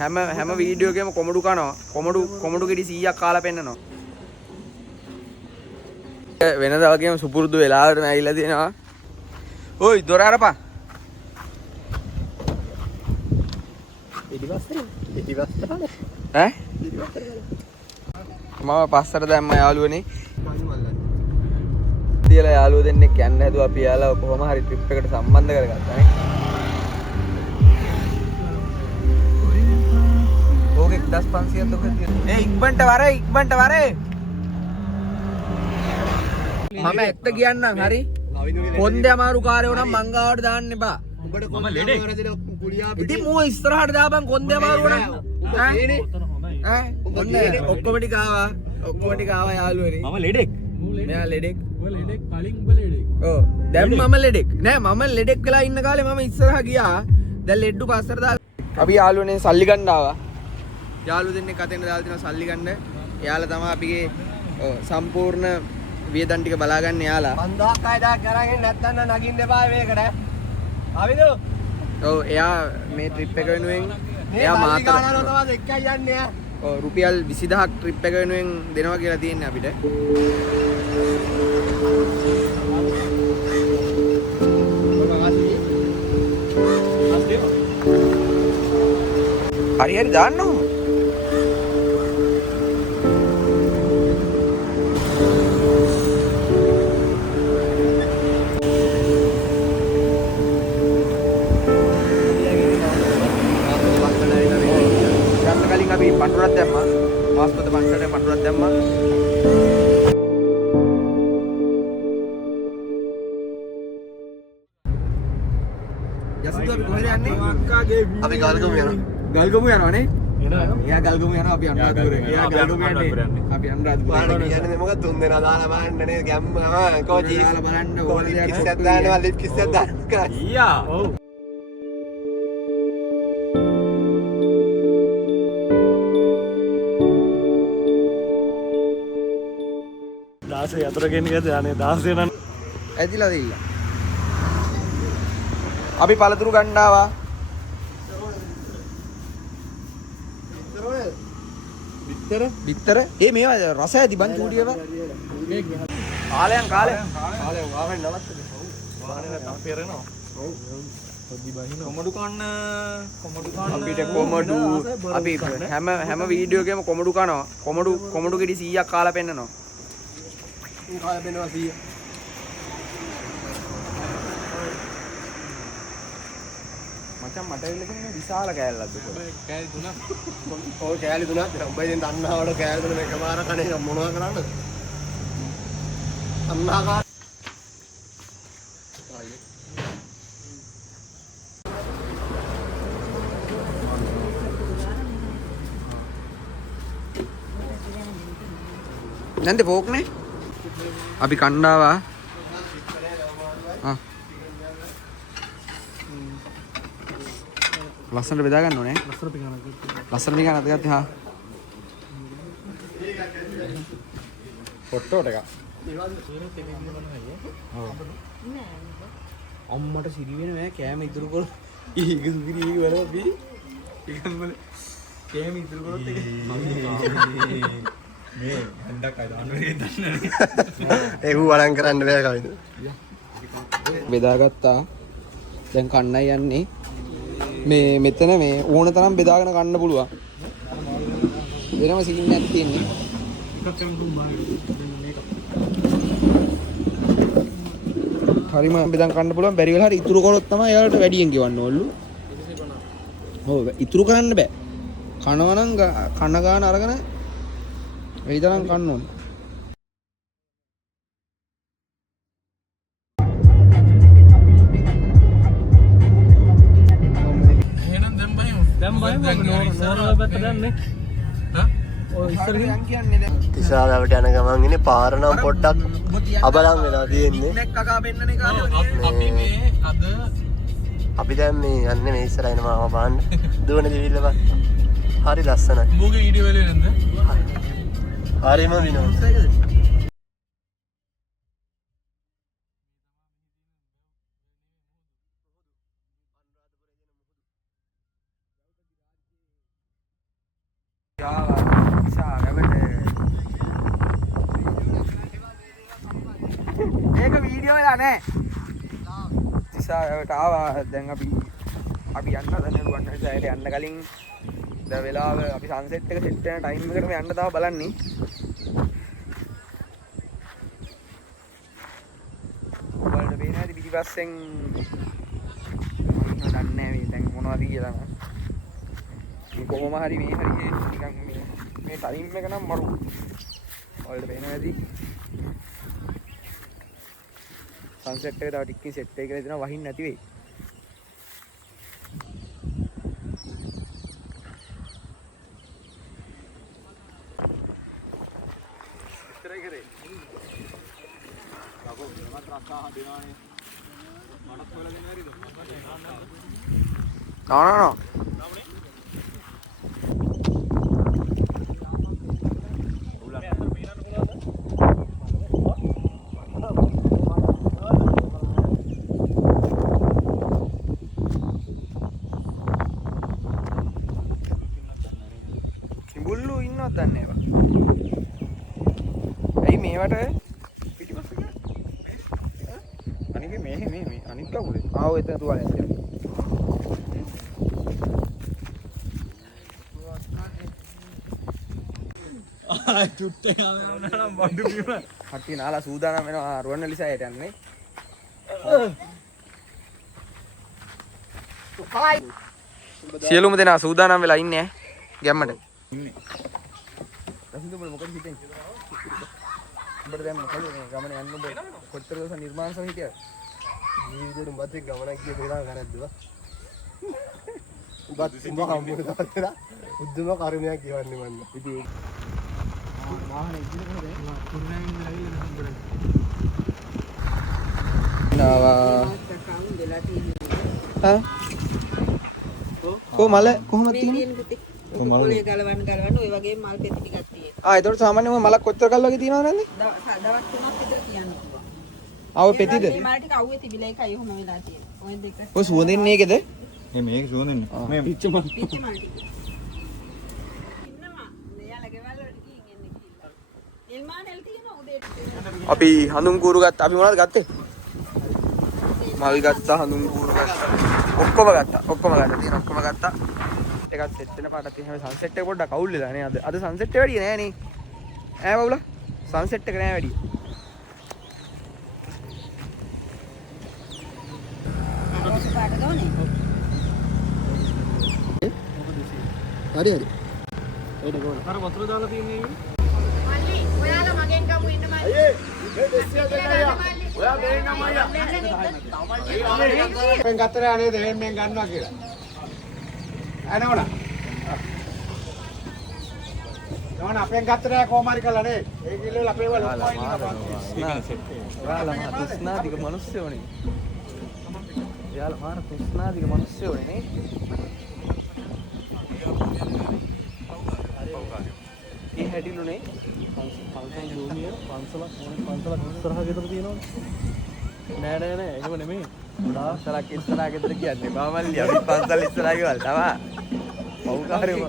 හැම වීඩියෝ එකේම කොමඩු කනවා. කොමඩු කිඩි 100ක් කාලා පෙන්නනවා. වෙනදා වගේම සුපුරුදු වෙලාවට නැගිලා තියෙනවා. ඔයි දොර අරපන්. ඈ? මම පස්සට දැම්ම යාළුවනේ. තියලා යාළුවෝ දෙන්නෙක් යන්න හැදුවා අපි යාළුවා කොහොම හරි ට්‍රිප් එකට සම්බන්ධ කරගත්තා නේ. ඕකේ 1500ක් දුක තියෙනවා. ඉක්මනට වරේ. මම ඇත්ත කියන්නම් හරි. කොන්දේ අමාරු කාර්යෝ නම් මං ගාවට දාන්න එපා. උඹට මම ලෙඩේ. ඉතින් මෝ ඉස්සරහට දාපන් කොන්දේ අමාරු නම්. ඈ ඔක්කොම ටික ආවා යාළුවනේ. මම ලෙඩෙක්. මෙයා ලෙඩෙක්. ඔබ ලෙඩෙක් කලින් ඔබ ලෙඩෙක්. ඔව්. දැන් මම ලෙඩෙක්. නෑ මම ලෙඩෙක් වෙලා ඉන්න කාලේ මම ඉස්සරහ ගියා. දැන් ලෙඩ්ඩු පස්සට දාලා අපි යාළුවනේ සල්ලි ගන්න ආවා. යාළුවෝ දෙන්නෙක් අතෙන් දාලා තියෙනවා සල්ලි ගන්න. එයාලා තමයි අපිගේ සම්පූර්ණ වියදම් ටික බලාගන්න යාලා. 5000ක් අයදා කරගෙන නැත්තම් නගින්න එපා මේකට. ආවිද? ඔව් එයා මේ ට්‍රිප් එක වෙනුවෙන් එයා මාතර තමයි එක්කයි යන්නේ. ඔව් රුපියල් 20000ක් ට්‍රිප් එක වෙනුවෙන් දෙනවා කියලා තියෙන්නේ අපිට. හරි දාන්නෝ. අපි පටුරක් දැම්මා. මාස්පත පන්සලේ පටුරක් දැම්මා. යසිතු අපි කොහෙද යන්නේ? අපි ගල්ගමු යනවානේ. එයා ගල්ගමු යනවා අපි අනුරාධපුරේ. එයා ගල්ගමු යන්නේ. අපි අනුරාධපුරේ. කියන්නේ මොකද තුන් දෙනා දාලා බලන්නනේ ගැම්ම කෝචි. දාලා බලන්න ඕනේ දෙයක් කිස්සක් දානවා ලිප් කිස්සක් දානවා. ඊයා. ඔව්. දාසේ අතර ගෙන්නේ යන්නේ දාසේ නම් ඇදිලාද ඉල්ල. අපි පළතුරු ගන්න ආවා. බිත්තර මේවා රස ඇති බං චූටි ඒවා. කාලයන් ආවෙන් නවත්තද? වාහනේ නැත්තම් පෙරෙනවා. ඔව්. කොමඩු කන්න අපිට කොමඩු අපි හැම වීඩියෝ එකේම කොමඩු කනවා. කොමඩු කිඩි 100ක් කාලා පෙන්නනවා. කාලා පෙන්නනවා 100. මචං මට එල්ල කියන්නේ විශාල කෑල්ලක්ද කොහොමද? කෑලි තුනක්. ඔව් කෑලි තුනක්. උඹයි දැන් තණ්හාවට කෑලි තුන එකපාර කන්නේ මොනවා කරන්නද? තණ්හාකාර. nanti pok nih abi kandawa ලස්සනට බෙදා ගන්න ඕනේ. ලස්සන පිඟාන අතගත්තා. හා. ෆොටෝ එක. අම්මට සිරි වෙන මෑ කෑම ඉතුරු කරොත් ඊක සුගිරි ඊක වල අපි ඉකන් වල කෑම ඉතුරු කරොත් එක මේ හන්දක් අය දාන්නේ දන්නේ. ඒක වළං කරන්න බෑ කවුද? බෙදාගත්තා. දැන් කන්නයි යන්නේ. මේ මෙතන මේ ඕන තරම් බෙදාගෙන කන්න පුළුවන්. වෙනම සීන් එකක් තියෙන්නේ. හරිම බෙදාගෙන කන්න පුළුවන්. බැරි වෙලාවට ඉතුරු කරොත් තමයි එයාලට වැඩියෙන් ගෙවන්න ඕනලු. ඔව් ඉතුරු කරන්න බෑ. කනවා නම් කන ගාන අරගෙන ඒ තරම් කන්න ඕනේ. තිසාලවට යන ගමන් ඉන්නේ පාර නම් පොඩ්ඩක් අබලම් වෙලා තියෙන්නේ. අපි දැන් මේ යන්නේ මේ ඉස්සරහින් මාව බලන්න. දුවන දිවිල්ල බා. හරි ලස්සනයි. මොකේ වීඩියෝ වල නේද? හරිම විනෝද. ඒක වීඩියෝ වෙලා නෑ. තිසාවට ආවා. දැන් අපි යන්න හදන්නේ රුවන්වැලිසෑයට යන්න කලින් දැන් වෙලාව අපි සන්සෙට් එක සෙට් වෙන ටයිම් එකටම යන්න තව බලන්නේ. ඔයාලට පේන්නේ නැති පිටිපස්සෙන් මම දන්නේ නෑ මේ දැන් මොනවද කියලා නම්. මේ කොහොම හරි මේ හරි නිකන් මේ ටයිම් එක නම් මරු. ඔයාලට පේන්නේ නැති සන්සෙට් එක තව ටිකකින් සෙට් එක කියලා දෙනවා වහින්න නැති වෙයි. No. කිඹුල්ලු ඉන්නවද දන්නේ නැහැ. ඇයි මේවට පිටිපස්ස ගියා? අනික මේ අනිත් කවුද? ආව එතන තුවාලේ ඇතුලේ. චුට්ටේ ආවනම් බඩු බීම. කට්ටිය නාලා සූදානම් වෙනවා රුවන්වැලිසෑයට යන්නේ. සියලුම දෙනා සූදානම් වෙලා ඉන්නේ ගැම්මට. ඉන්නේ. රසින්ද මොකද හිතෙන්නේ? උඹට දැන් මොකද ගමන යන්න උඹ කොච්චර දවස් නිර්මාණ සහ හිටියද? මේ විදිහට උඹත් එක්ක ගමනක් ගිය වෙලාව කරද්දවා. උඹත් උඹ හම්බුනේ දාලා උද්දම කර්මයක් කියවන්නේ මන්න. ඉතින් වාහනේ ඉදිරියට කොහොමද? කුරුණෑන් ඉඳලා ඇවිල්ලා උඹට. නාවා. හා? කොහමද කොහොමද තියෙන්නේ? කොහොමද ගලවන්න ඔය වගේ මල් පෙති ටිකක් තියෙනවා. ඒතකොට සාමාන්‍යයෙන් මලක් කොච්චර කල් වගේ තියෙනවද නැන්ද? දවස් 3ක් විතර කියන්න පුළුවන්. ඔය පෙතිද? මේ මල් ටික අවුවේ තිබිලා එකයි ඔහොම වෙලා තියෙන්නේ. ඔය දෙක. ඔය සුවඳින්නේ මේකේද? මේක සුවඳින්නේ. මේ පිච්ච මල් ටික. ඉන්නවා. මෙයාලා ගෙවල් වලට ගිහින් එන්නේ කියලා. නිල්මානෙල් තියෙනවා උදේට. අපි හඳුන් කූරු ගත්තා. අපි මොනවද ගත්තේ? මල් ගත්තා, හඳුන් කූරු ගත්තා. ඔක්කොම ගත්තා. තියෙන ඔක්කොම ගත්තා. එකත් සෙට් වෙන පාටක් තියෙන හැබැයි සන්සෙට් එක පොඩ්ඩක් අවුල් වෙලා නේ අද සන්සෙට් එක වැඩි නෑ නේ ඈ බබුලා සන්සෙට් එක නෑ වැඩි පාට ගෝනේ හරි ඒක ගෝන අර වතුර දාලා තියෙන්නේ මල්ලි ඔයාලා මගෙන් ගමු ඉන්න මල්ලි අයියේ මේ දෙස්සිය දෙන්න අයියා ඔයා මෙහෙන් ගමු අයියා මෙහෙන් ගත්තා නේද මෙහෙන් ගන්නවා කියලා අනෝලා නෝන අපෙන් ගත්තට කොහොම හරි කළා නේ ඒ කිල්ලේ අපේ වල ලොක්මයි යාලා මා තුස්නාදික මිනිස්සුනේ යාලා මාන තුස්නාදික මිනිස්සුනේ නේ ඒ හැටිලුනේ පන්සල් ජූනියර් පන්සලක් ඉස්සරහා ගෙදර තියෙනවනේ නෑ එහෙම නෙමෙයි දාසලක් ඉස්සරහා ගෙදර කියන්නේ බාමල්ලි අපි පන්සල් ඉස්සරහා ගෙවල් තමයි පවුකාරයෝ